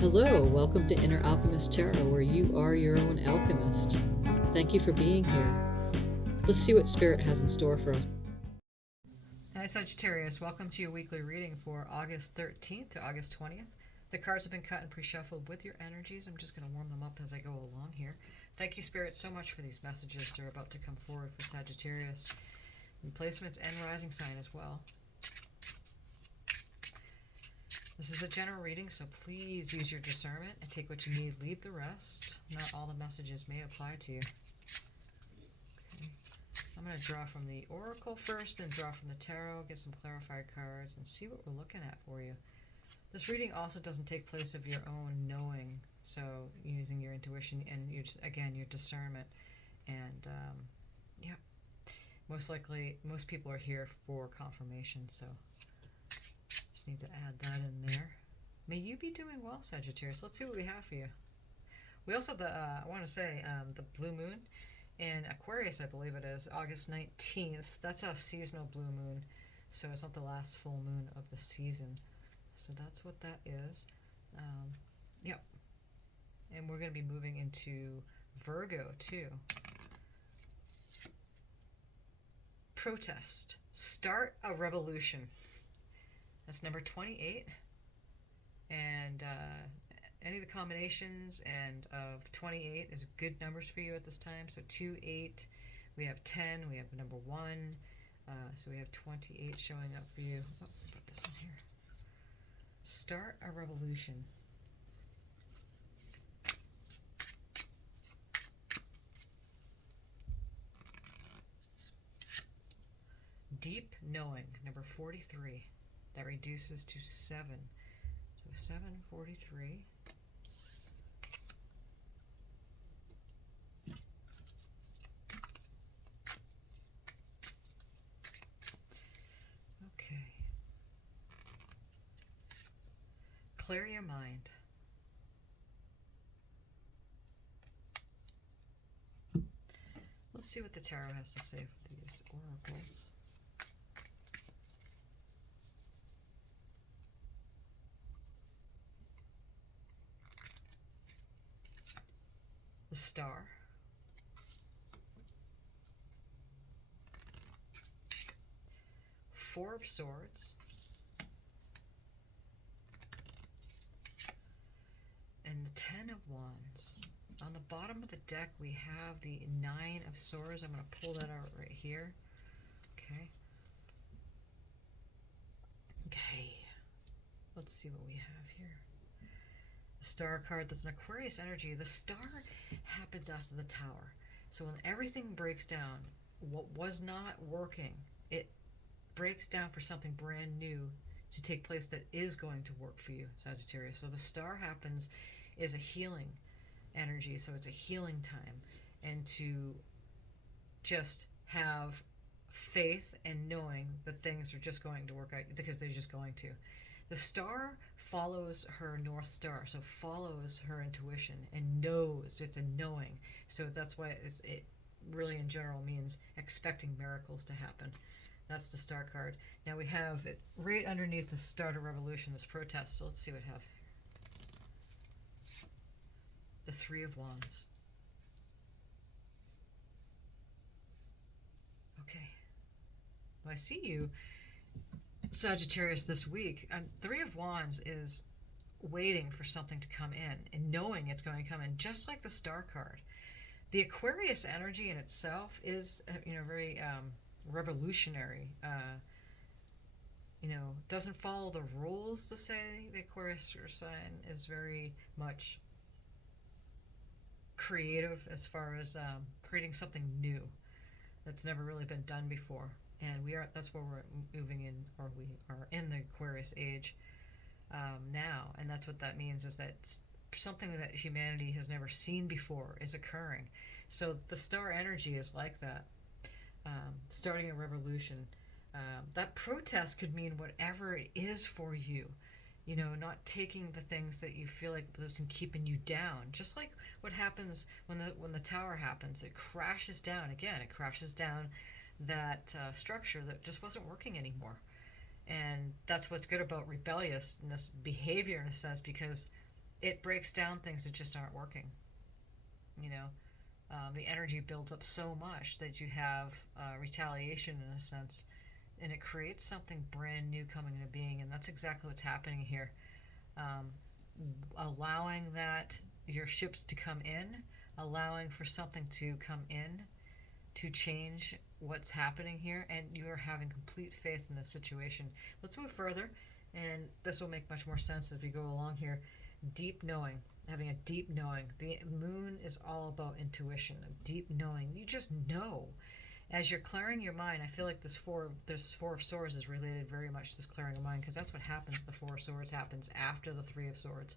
Hello, welcome to Inner Alchemist Tarot, where you are your own alchemist. Thank you for being here. Let's see what Spirit has in store for us. Hi Sagittarius, welcome to your weekly reading for August 13th to August 20th. The cards have been cut and pre-shuffled with your energies. I'm just going to warm them up as I go along here. Thank you, Spirit, so much for these messages. They're about to come forward for Sagittarius. And placements and rising sign as well. This is a general reading, so please use your discernment and take what you need, leave the rest. Not all the messages may apply to you. Okay. I'm going to draw from the Oracle first and draw from the Tarot, get some clarified cards, and see what we're looking at for you. This reading also doesn't take place of your own knowing, so using your intuition and again your discernment. And yeah, most likely, most people are here for confirmation, so just need to add that in there. May you be doing well, Sagittarius. Let's see what we have for you. We also have the, I want to say, the blue moon in Aquarius, I believe it is, August 19th. That's a seasonal blue moon, so it's not the last full moon of the season. So that's what that is. Yep. And we're going to be moving into Virgo, too. Protest. Start a revolution. That's number 28. And any of the combinations and of 28 is good numbers for you at this time. So 2, 8, we have 10, we have number 1. So we have 28 showing up for you. Oh, put this on here. Start a revolution. Deep knowing, number 43. That reduces to 7. So 743. Okay. Clear your mind. Let's see what the tarot has to say for these oracles. The Star. Four of Swords. And the Ten of Wands. On the bottom of the deck, we have the Nine of Swords. I'm going to pull that out right here. Okay. Okay. Let's see what we have here. The Star card, that's an Aquarius energy. The Star happens after the Tower. So when everything breaks down, what was not working, it breaks down for something brand new to take place that is going to work for you, Sagittarius. So the Star happens is a healing energy, so it's a healing time. And to just have faith and knowing that things are just going to work out because they're just going to. The Star follows her North Star, so follows her intuition and knows. It's a knowing. So that's why it really in general means expecting miracles to happen. That's the Star card. Now we have it right underneath the Start a Revolution, this protest. So let's see what we have. The Three of Wands. Okay. Well, I see you, Sagittarius, this week. Three of Wands is waiting for something to come in and knowing it's going to come in, just like the Star card. The Aquarius energy in itself is, very revolutionary. Doesn't follow the rules to say. The Aquarius sign is very much creative as far as creating something new that's never really been done before. And that's where we're moving in, or we are in the Aquarius age now. And that's what that means, is that something that humanity has never seen before is occurring. So the Star energy is like that, starting a revolution. That protest could mean whatever it is for you. Not taking the things that you feel like those can keeping you down. Just like what happens when the Tower happens, it crashes down. Again, it crashes down that structure that just wasn't working anymore. And that's what's good about rebelliousness behavior in a sense, because it breaks down things that just aren't working. You know, the energy builds up so much that you have retaliation in a sense, and it creates something brand new coming into being, and that's exactly what's happening here. Um, Allowing that your ships to come in, allowing for something to come in to change what's happening here, and you are having complete faith in this situation. Let's move further, and this will make much more sense as we go along here. Deep knowing, having a deep knowing. The moon is all about intuition, a deep knowing. You just know. As you're clearing your mind, I feel like this four of swords is related very much to this clearing of mind, because that's what happens. The four of swords happens after the three of swords,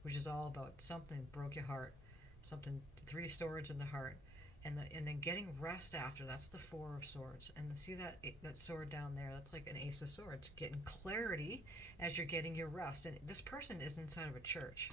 which is all about something broke your heart, something, three swords in the heart, and then getting rest after. That's the four of swords. And see that sword down there, that's like an ace of swords, getting clarity as you're getting your rest. And this person is inside of a church.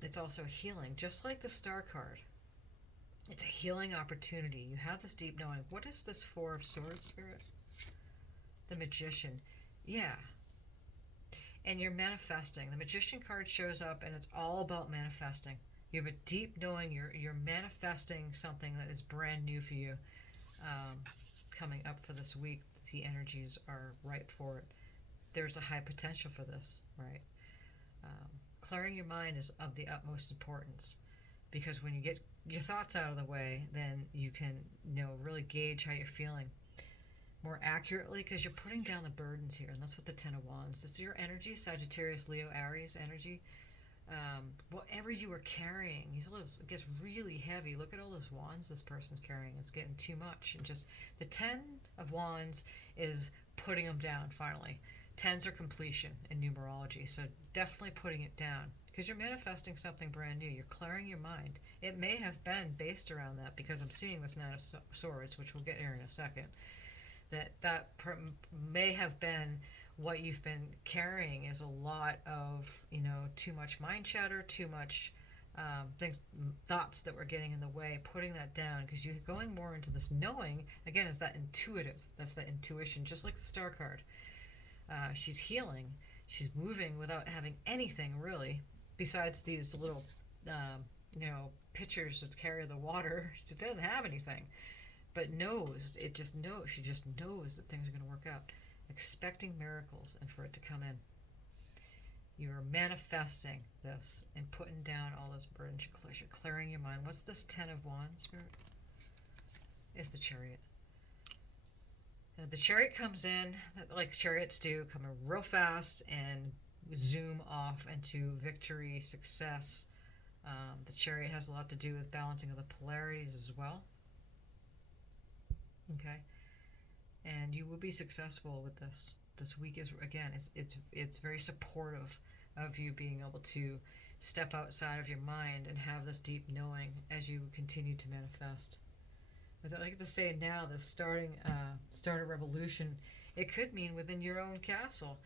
It's also healing, just like the star card. It's a healing opportunity. You have this deep knowing. What is this four of swords, Spirit? The magician. Yeah. And you're manifesting. The magician card shows up, and it's all about manifesting. You have a deep knowing. You're manifesting something that is brand new for you, coming up for this week. The energies are ripe for it. There's a high potential for this, right? Clearing your mind is of the utmost importance, because when you get your thoughts out of the way, then you can, really gauge how you're feeling more accurately, because you're putting down the burdens here, and that's what the Ten of Wands. This is your energy, Sagittarius, Leo, Aries energy. Whatever you were carrying, it gets really heavy. Look at all those wands this person's carrying. It's getting too much. And just the Ten of Wands is putting them down finally. Tens are completion in numerology, so definitely putting it down, because you're manifesting something brand new. You're clearing your mind. It may have been based around that, because I'm seeing this Nine of Swords, which we'll get here in a second. That may have been what you've been carrying, is a lot of, too much mind chatter, too much thoughts that were getting in the way, putting that down, because you're going more into this knowing, again, is that intuitive. That's that intuition, just like the star card. She's healing. She's moving without having anything, really, besides these little, pitchers that carry the water. She doesn't have anything, but she just knows that things are going to work out, expecting miracles and for it to come in. You're manifesting this and putting down all those burdens. You're clearing your mind. What's this Ten of Wands, Spirit? It's the Chariot. And the Chariot comes in, like chariots do, coming real fast and zoom off into victory, success. The Chariot has a lot to do with balancing of the polarities as well. Okay, and you will be successful with this. This week is, again, it's very supportive of you being able to step outside of your mind and have this deep knowing as you continue to manifest. As I like to say now, the start a revolution. It could mean within your own castle.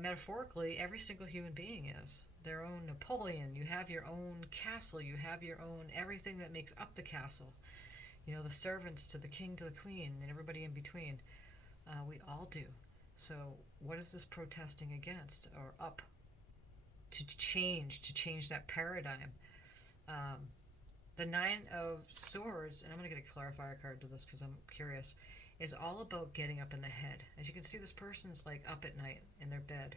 Metaphorically, every single human being is their own Napoleon. You have your own castle. You have your own everything that makes up the castle. The servants to the king, to the queen, and everybody in between. We all do. So what is this protesting against or up to change that paradigm? The Nine of Swords, and I'm going to get a clarifier card to this because I'm curious, is all about getting up in the head. As you can see, this person's like up at night in their bed,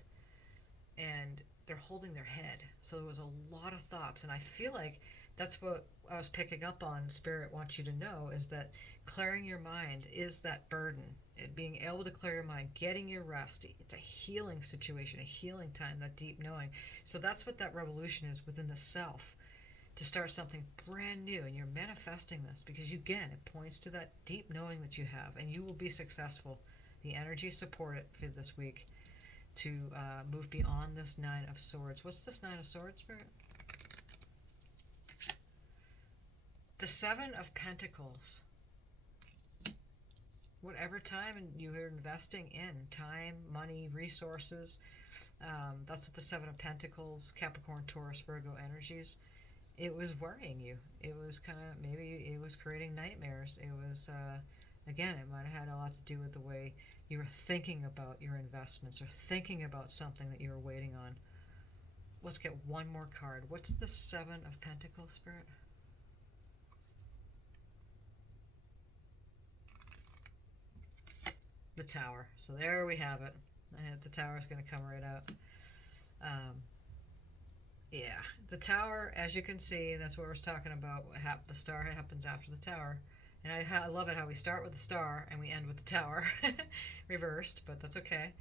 and they're holding their head. So there was a lot of thoughts, and I feel like that's what I was picking up on. Spirit wants you to know is that clearing your mind is that burden. Being able to clear your mind, getting your rest. It's a healing situation, a healing time, that deep knowing. So that's what that revolution is within the self, to start something brand new. And you're manifesting this because, again, it points to that deep knowing that you have, and you will be successful. The energies support it for this week to move beyond this Nine of Swords. What's this Nine of Swords, Spirit? The Seven of Pentacles. Whatever time you are investing in, time, money, resources, that's what the Seven of Pentacles, Capricorn, Taurus, Virgo energies, it was worrying you. It was maybe it was creating nightmares. It was, again, it might have had a lot to do with the way you were thinking about your investments or thinking about something that you were waiting on. let's get one more card. What's the Seven of Pentacles, Spirit? The Tower. So there we have it. And the Tower is going to come right out. Yeah, the Tower, as you can see, that's what we're talking about. The star happens after the Tower. And I love it how we start with the star and we end with the Tower. Reversed, but that's okay.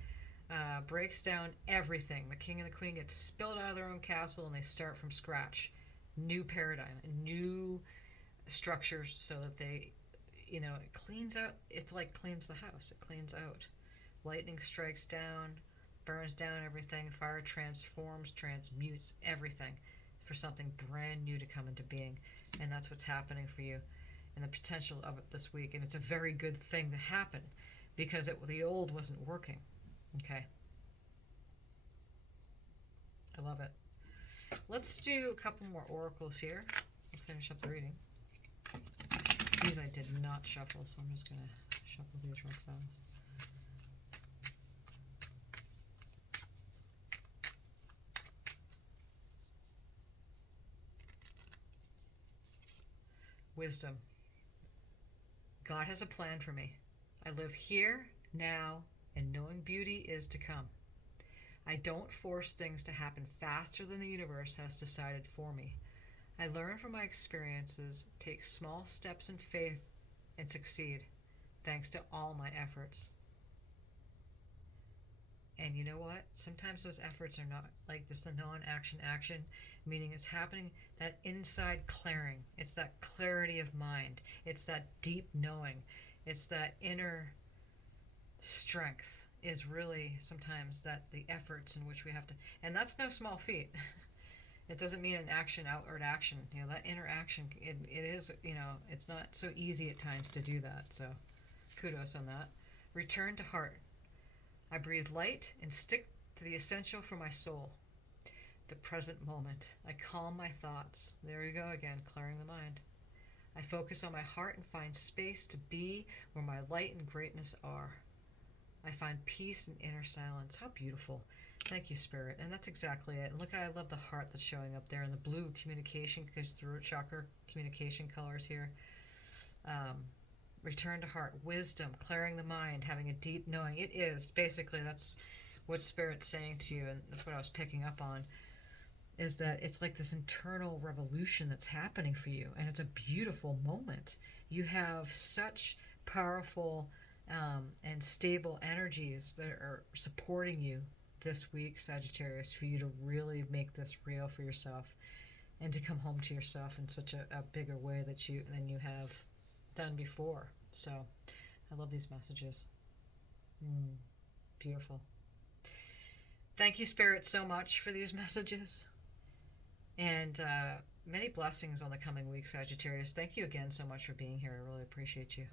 Breaks down everything. The king and the queen get spilled out of their own castle and they start from scratch. New paradigm, new structures so that they, it cleans out. It's like cleans the house. It cleans out. Lightning strikes down, burns down everything. Fire transforms, transmutes everything for something brand new to come into being. And that's what's happening for you and the potential of it this week. And it's a very good thing to happen because the old wasn't working. Okay. I love it. Let's do a couple more oracles here. We'll finish up the reading. These I did not shuffle, so I'm just going to shuffle these real fast. Wisdom. God has a plan for me. I live here, now, and knowing beauty is to come. I don't force things to happen faster than the universe has decided for me. I learn from my experiences, take small steps in faith, and succeed, thanks to all my efforts. And you know what? Sometimes those efforts are not like this, the non-action, meaning it's happening, that inside clearing. It's that clarity of mind. It's that deep knowing. It's that inner strength is really sometimes that the efforts in which we have to, and that's no small feat. It doesn't mean an action, outward action. That inner action, it is, it's not so easy at times to do that. So kudos on that. Return to heart. I breathe light and stick to the essential for my soul. The present moment. I calm my thoughts. There you go again, clearing the mind. I focus on my heart and find space to be where my light and greatness are. I find peace in inner silence. How beautiful. Thank you, Spirit. And that's exactly it. And look, I love the heart that's showing up there. And the blue communication, because throat chakra communication colors here. Return to heart. Wisdom. Clearing the mind. Having a deep knowing. It is. Basically, that's what Spirit's saying to you. And that's what I was picking up on. Is that it's like this internal revolution that's happening for you. And it's a beautiful moment. You have such powerful and stable energies that are supporting you this week, Sagittarius, for you to really make this real for yourself and to come home to yourself in such a bigger way than you have done before. So I love these messages. Beautiful. Thank you, Spirit, so much for these messages. And many blessings on the coming week, Sagittarius. Thank you again so much for being here. I really appreciate you.